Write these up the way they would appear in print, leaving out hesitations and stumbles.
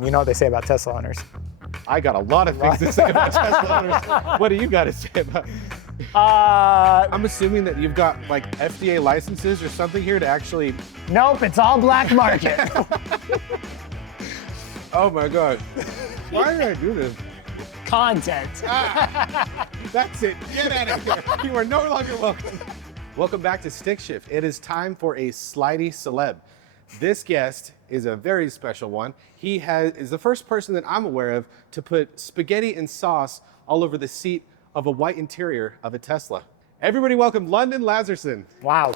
You know what they say about Tesla owners. I got a lot of things to say about Tesla owners. What do you got to say about it? I'm assuming that you've got like FDA licenses or something here to actually... Nope, it's all black market. Oh my God. Why did I do this? Content. That's it. Get out of here. You are no longer welcome. Welcome back to Stickshift. It is time for a Slidey Celeb. This guest is a very special one. He is the first person that I'm aware of to put spaghetti and sauce all over the seat of a white interior of a Tesla. Everybody welcome London Lazerson. Wow.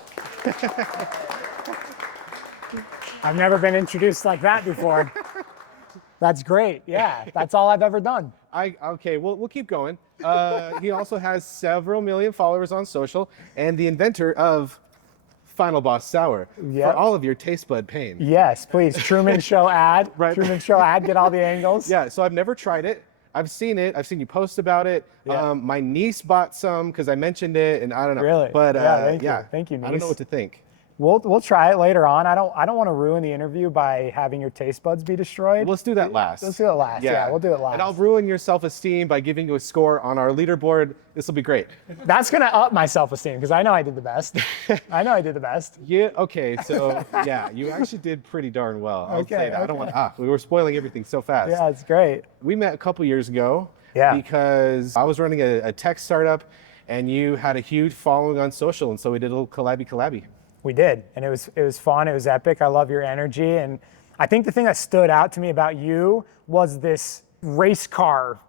I've never been introduced like that before. That's great. Yeah, that's all I've ever done. Okay, we'll keep going. He also has several million followers on social and the inventor of Final Boss Sour for all of your taste bud pain. Yes, please. Truman Show ad. Right. Truman Show ad, get all the angles. Yeah, so I've never tried it. I've seen it. I've seen you post about it. Yeah. My niece bought some because I mentioned it, and I don't know. Really? But Thank you, niece. I don't know what to think. We'll try it later on. I don't want to ruin the interview by having your taste buds be destroyed. Let's do that last. Let's do it last. Yeah, we'll do it last. And I'll ruin your self-esteem by giving you a score on our leaderboard. This will be great. That's gonna up my self-esteem because I know I did the best. I know I did the best. Yeah. Okay. So yeah, you actually did pretty darn well. I'll say that. I don't want. We were spoiling everything so fast. Yeah, it's great. We met a couple years ago. Yeah. Because I was running a tech startup, and you had a huge following on social, and so we did a little collabby. We did, and it was fun. It was epic. I love your energy, and I think the thing that stood out to me about you was this race car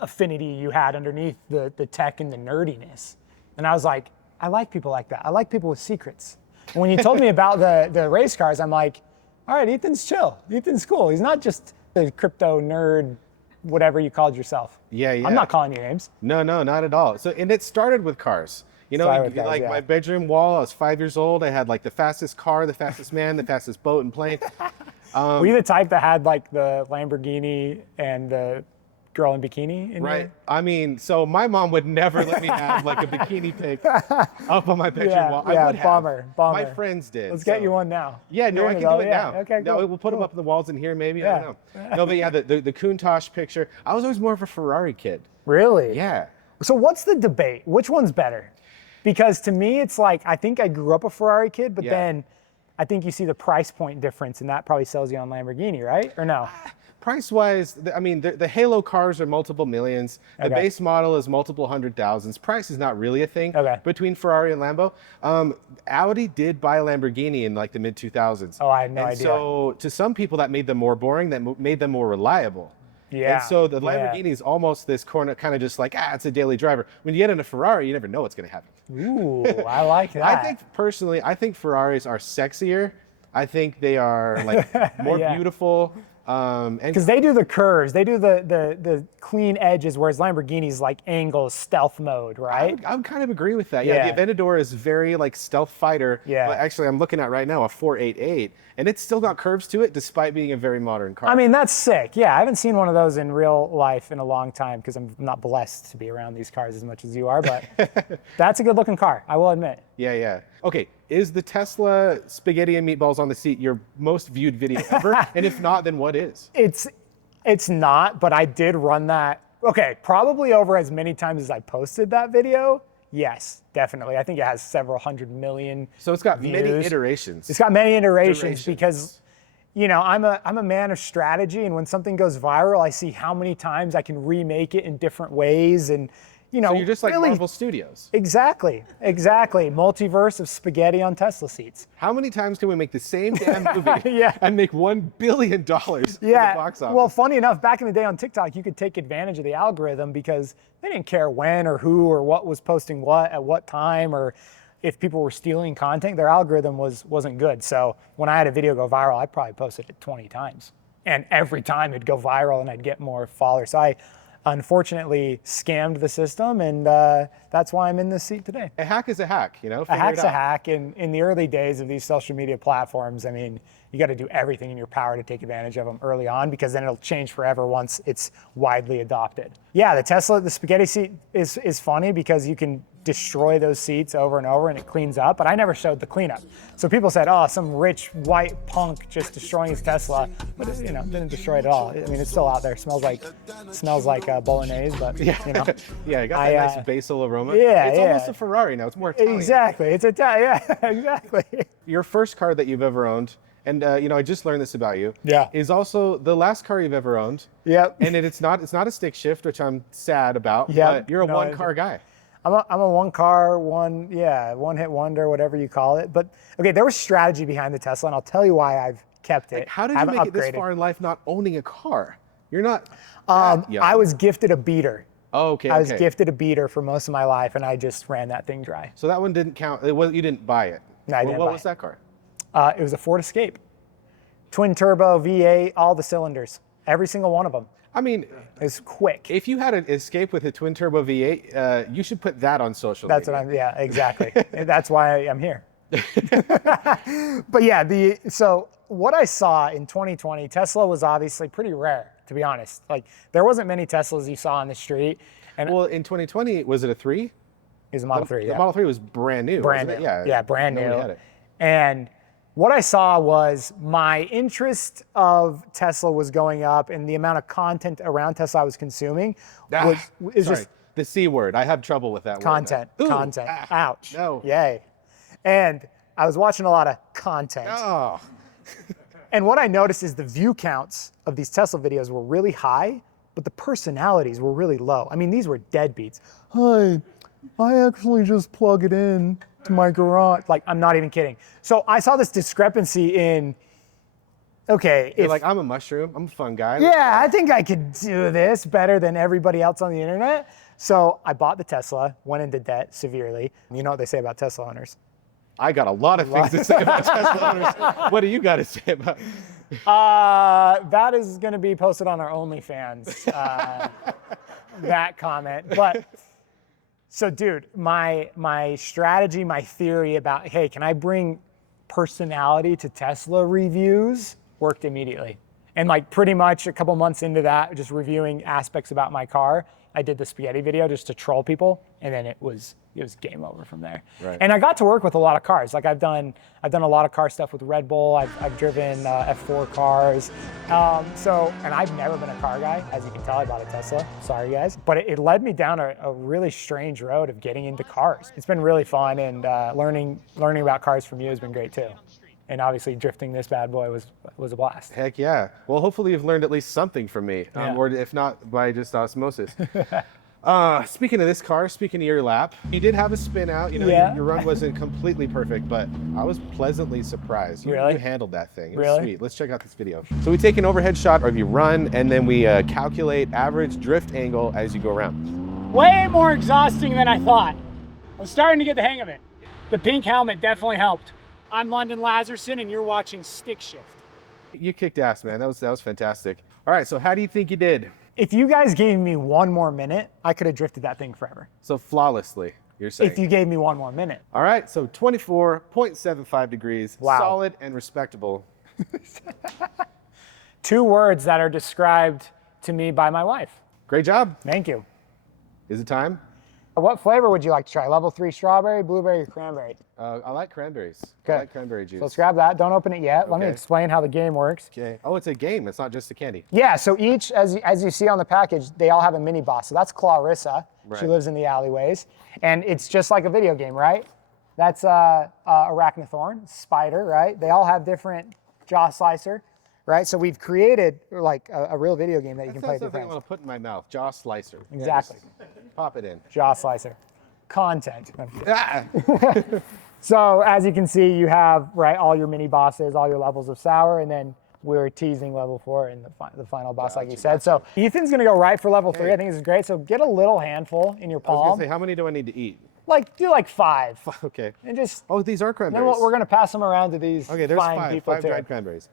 affinity you had underneath the tech and the nerdiness. And I was like, I like people like that. I like people with secrets. And when you told me about the race cars, I'm like, all right, Ethan's chill. Ethan's cool. He's not just the crypto nerd, whatever you called yourself. Yeah. I'm not calling you names. No, not at all. So, and it started with cars. You know, my bedroom wall, I was 5 years old. I had like the fastest car, the fastest man, the fastest boat and plane. Were you the type that had like the Lamborghini and the girl in bikini? I mean, so my mom would never let me have like a bikini pic up on my bedroom wall. I would have. Bummer. My friends did. Let's get you one now. Yeah, no, I can do it now. Okay, no, we'll put them up on the walls in here maybe. I don't know. No, but yeah, the Countach picture. I was always more of a Ferrari kid. Really? Yeah. So what's the debate? Which one's better? Because to me, it's like, I think I grew up a Ferrari kid, but then I think you see the price point difference, and that probably sells you on Lamborghini, right? Or no? Price-wise, I mean, the Halo cars are multiple millions. The base model is multiple hundred thousands. Price is not really a thing between Ferrari and Lambo. Audi did buy a Lamborghini in like the mid-2000s. Oh, I had no idea. So to some people, that made them more boring, that made them more reliable. Yeah. And so the Lamborghini is almost this corner, kind of just like, it's a daily driver. When you get in a Ferrari, you never know what's going to happen. Ooh, I like that. I think Ferraris are sexier. I think they are like more beautiful. Because they do the curves, they do the clean edges, whereas Lamborghini's like angles, stealth mode, right? I would kind of agree with that. Yeah, the Aventador is very like stealth fighter. Yeah. But actually, I'm looking at right now a 488, and it's still got curves to it, despite being a very modern car. I mean, that's sick. Yeah, I haven't seen one of those in real life in a long time because I'm not blessed to be around these cars as much as you are. But that's a good-looking car, I will admit. Yeah. Okay, is the Tesla spaghetti and meatballs on the seat your most viewed video ever? And if not, then what is? It's not, but I did run that. Okay, probably over as many times as I posted that video. Yes, definitely. I think it has several 100 million. So it's got views. many iterations. It's got many iterations because, you know, I'm a man of strategy, and when something goes viral, I see how many times I can remake it in different ways, and you know, so you're just like Marvel Studios. Exactly. Multiverse of spaghetti on Tesla seats. How many times can we make the same damn movie and make $1 billion in the box office? Well, funny enough, back in the day on TikTok, you could take advantage of the algorithm because they didn't care when or who or what was posting what at what time, or if people were stealing content. Their algorithm wasn't good. So when I had a video go viral, I probably posted it 20 times. And every time it'd go viral and I'd get more followers. So I unfortunately scammed the system, and that's why I'm in this seat today. A hack is a hack, you know? A hack's a hack. In the early days of these social media platforms, I mean, you got to do everything in your power to take advantage of them early on, because then it'll change forever once it's widely adopted. Yeah, the spaghetti seat is funny because you can destroy those seats over and over and it cleans up, but I never showed the cleanup. So people said, oh, some rich white punk just destroying his Tesla, but it, didn't destroy it at all. I mean, it's still out there. It smells like bolognese, but Yeah, it got that nice basil aroma. Yeah, it's almost a Ferrari now. It's more Italian. Exactly. It's Italian. Yeah, exactly. Your first car that you've ever owned, and I just learned this about you. Yeah. Is also the last car you've ever owned. Yep. And it's not a Stickshift, which I'm sad about. Yep. But you're a one-car guy. I'm a one hit wonder, whatever you call it. But okay, there was strategy behind the Tesla, and I'll tell you why I've kept it. Like, how did you make it this far in life not owning a car? You're not. I was gifted a beater. Oh, okay. I was gifted a beater for most of my life, and I just ran that thing dry. So that one didn't count. You didn't buy it. No, I didn't buy What was that car? It was a Ford Escape. Twin turbo, V8, all the cylinders. Every single one of them. I mean, it's quick. If you had an Escape with a twin turbo V8, you should put that on social media. Yeah, exactly. That's why I'm here. But yeah, so what I saw in 2020, Tesla was obviously pretty rare, to be honest. Like, there wasn't many Teslas you saw on the street. And well, in 2020, was it a 3? It was a Model 3, The Model 3 was brand new. Brand new. Yeah, brand new. Had it. And what I saw was my interest of Tesla was going up, and the amount of content around Tesla I was consuming is just the C word. I have trouble with that content. word. Content. Ouch. No. Yay. And I was watching a lot of content. Oh. And what I noticed is the view counts of these Tesla videos were really high, but the personalities were really low. I mean, these were deadbeats. Hi, I actually just plug it in to my garage. Like, I'm not even kidding. So I saw this discrepancy in, okay. You're like, I'm a mushroom. I'm a fun guy. Yeah, I think I could do this better than everybody else on the internet. So I bought the Tesla, went into debt severely. You know what they say about Tesla owners? I got a lot of things to say about Tesla owners. What do you got to say about that is going to be posted on our OnlyFans, that comment. But so, dude, my strategy, my theory about, hey, can I bring personality to Tesla reviews worked immediately. And like pretty much a couple months into that, just reviewing aspects about my car, I did the spaghetti video just to troll people, and then it was game over from there. Right. And I got to work with a lot of cars. Like I've done a lot of car stuff with Red Bull. I've driven F4 cars. And I've never been a car guy, as you can tell. I bought a Tesla. Sorry guys, but it led me down a really strange road of getting into cars. It's been really fun, and learning about cars from you has been great too. And obviously drifting this bad boy was a blast. Heck yeah. Well, hopefully you've learned at least something from me, or if not by just osmosis. Speaking of this car, speaking of your lap, you did have a spin out. Your run wasn't completely perfect, but I was pleasantly surprised. You handled that thing. It was sweet. Let's check out this video. So we take an overhead shot of you run, and then we calculate average drift angle as you go around. Way more exhausting than I thought. I'm starting to get the hang of it. The pink helmet definitely helped. I'm London Lazerson, and you're watching Stickshift. You kicked ass, man. That was fantastic. All right, so how do you think you did? If you guys gave me one more minute, I could have drifted that thing forever. So flawlessly, you're saying? If you gave me one more minute. All right, so 24.75 degrees, solid and respectable. 2 words that are described to me by my wife. Great job. Thank you. Is it time? What flavor would you like to try? Level 3 strawberry, blueberry, or cranberry? I like cranberries. Okay. I like cranberry juice. So let's grab that. Don't open it yet. Let me explain how the game works. Okay. Oh, it's a game. It's not just a candy. Yeah, so each, as you see on the package, they all have a mini boss. So that's Clarissa. Right. She lives in the alleyways. And it's just like a video game, right? That's Arachnothorn, spider, right? They all have different jaw slicer, right? So we've created like a real video game that you can play with your friends. I want to put in my mouth. Jaw slicer. Exactly. Yeah, pop it in. Jaw slicer. Content. Ah. So as you can see, you have all your mini bosses, all your levels of sour, and then we're teasing level 4 and the final boss, like you said. So Ethan's gonna go right for level 3. I think this is great. So get a little handful in your palm. I was gonna say, how many do I need to eat? Do 5. Okay. And just. Oh, these are cranberries. Then we're gonna pass them around to these there's fine people five too. dried cranberries.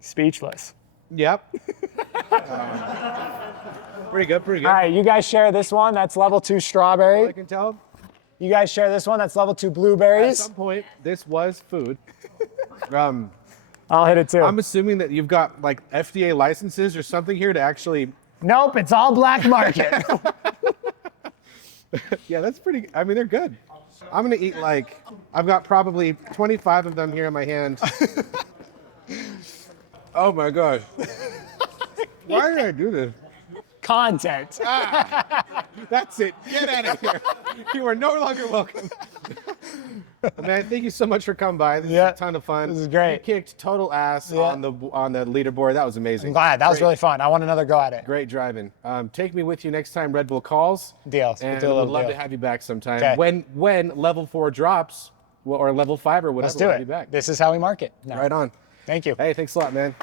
Speechless. Yep. Pretty good. All right, you guys share this one. That's level 2 strawberry. I can tell. You guys share this one. That's level 2 blueberries. At some point, this was food. I'll hit it too. I'm assuming that you've got like FDA licenses or something here to actually. Nope, it's all black market. Yeah, that's pretty. I mean, they're good. I'm gonna eat like I've got probably 25 of them here in my hand. Oh my gosh. Why did I do this? Content. That's it. Get out of here. You are no longer welcome. Man, thank you so much for coming by. This is a ton of fun. This is great. You kicked total ass on the leaderboard. That was amazing. I'm glad. That was really fun. I want another go at it. Great driving. Take me with you next time Red Bull calls. Deal. And Do a we'd little love deal. to have you back sometime. Okay. When level 4 drops, or level 5 or whatever, Let's do we'll have you it. back. This is how we market. No. Right on. Thank you. Hey, thanks a lot, man.